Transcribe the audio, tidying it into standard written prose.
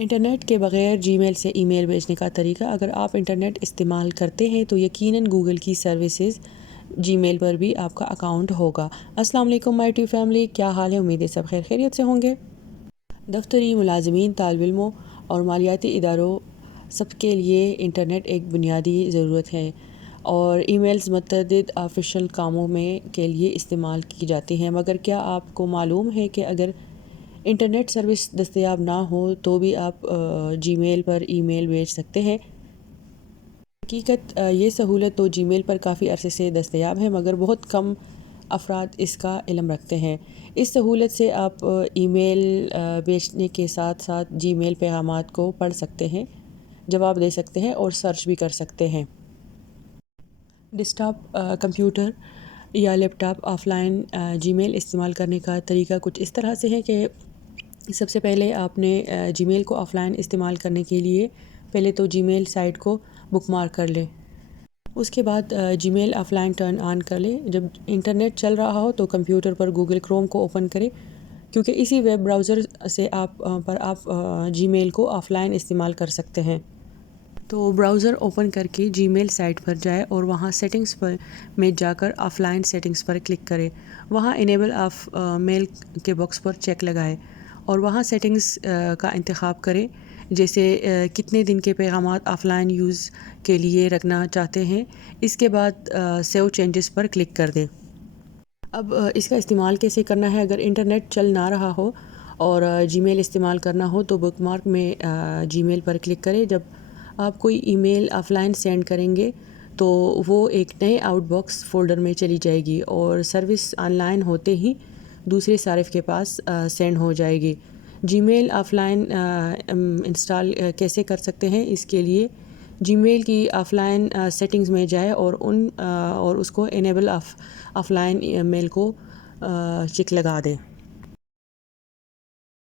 Internet کے بغیر جی میل سے ای میل بھیجنے کا طریقہ۔ اگر آپ انٹرنیٹ استعمال کرتے ہیں تو یقیناً گوگل کی سروسز جی میل پر بھی آپ کا اکاؤنٹ ہوگا۔ السلام علیکم مائی ٹی فیملی، کیا حال ہے؟ امید ہے سب خیر خیریت سے ہوں گے۔ دفتری ملازمین، طالب علموں اور مالیاتی اداروں سب کے لیے انٹرنیٹ ایک بنیادی ضرورت ہے، اور ای میلز متعدد آفیشل کاموں کے لیے استعمال کی جاتی ہیں۔ مگر کیا آپ کو معلوم ہے کہ اگر انٹرنیٹ سروس دستیاب نہ ہو تو بھی آپ جی میل پر ای میل بھیج سکتے ہیں؟ حقیقت یہ سہولت تو جی میل پر کافی عرصے سے دستیاب ہے، مگر بہت کم افراد اس کا علم رکھتے ہیں۔ اس سہولت سے آپ ای میل بھیجنے کے ساتھ ساتھ جی میل پیغامات کو پڑھ سکتے ہیں، جواب دے سکتے ہیں اور سرچ بھی کر سکتے ہیں۔ ڈیسک ٹاپ کمپیوٹر یا لیپ ٹاپ آف لائن جی میل استعمال کرنے کا طریقہ کچھ اس طرح سے ہے کہ سب سے پہلے آپ نے جی میل کو آف لائن استعمال کرنے کے لیے پہلے تو جی میل سائٹ کو بک مارک کر لیں۔ اس کے بعد جی میل آف لائن ٹرن آن کر لیں۔ جب انٹرنیٹ چل رہا ہو تو کمپیوٹر پر گوگل کروم کو اوپن کریں، کیونکہ اسی ویب براؤزر سے آپ جی میل کو آف لائن استعمال کر سکتے ہیں۔ تو براؤزر اوپن کر کے جی میل سائٹ پر جائے اور وہاں سیٹنگز میں جا کر of line settings per click کرے۔ وہاں انیبل آف میل کے باکس پر چیک لگائے اور وہاں سیٹنگز کا انتخاب کریں، جیسے کتنے دن کے پیغامات آف لائن یوز کے لیے رکھنا چاہتے ہیں۔ اس کے بعد سیو چینجز پر کلک کر دیں۔ اب اس کا استعمال کیسے کرنا ہے؟ اگر انٹرنیٹ چل نہ رہا ہو اور جی میل استعمال کرنا ہو تو بک مارک میں جی میل پر کلک کریں۔ جب آپ کوئی ای میل آف لائن سینڈ کریں گے تو وہ ایک نئے آؤٹ باکس فولڈر میں چلی جائے گی اور سروس آن لائن ہوتے ہی دوسرے صارف کے پاس سینڈ ہو جائے گی۔ جی میل آف لائن انسٹال کیسے کر سکتے ہیں؟ اس کے لیے جی میل کی آف لائن سیٹنگز میں جائے اور اس کو انیبل آف لائن میل کو چک لگا دیں۔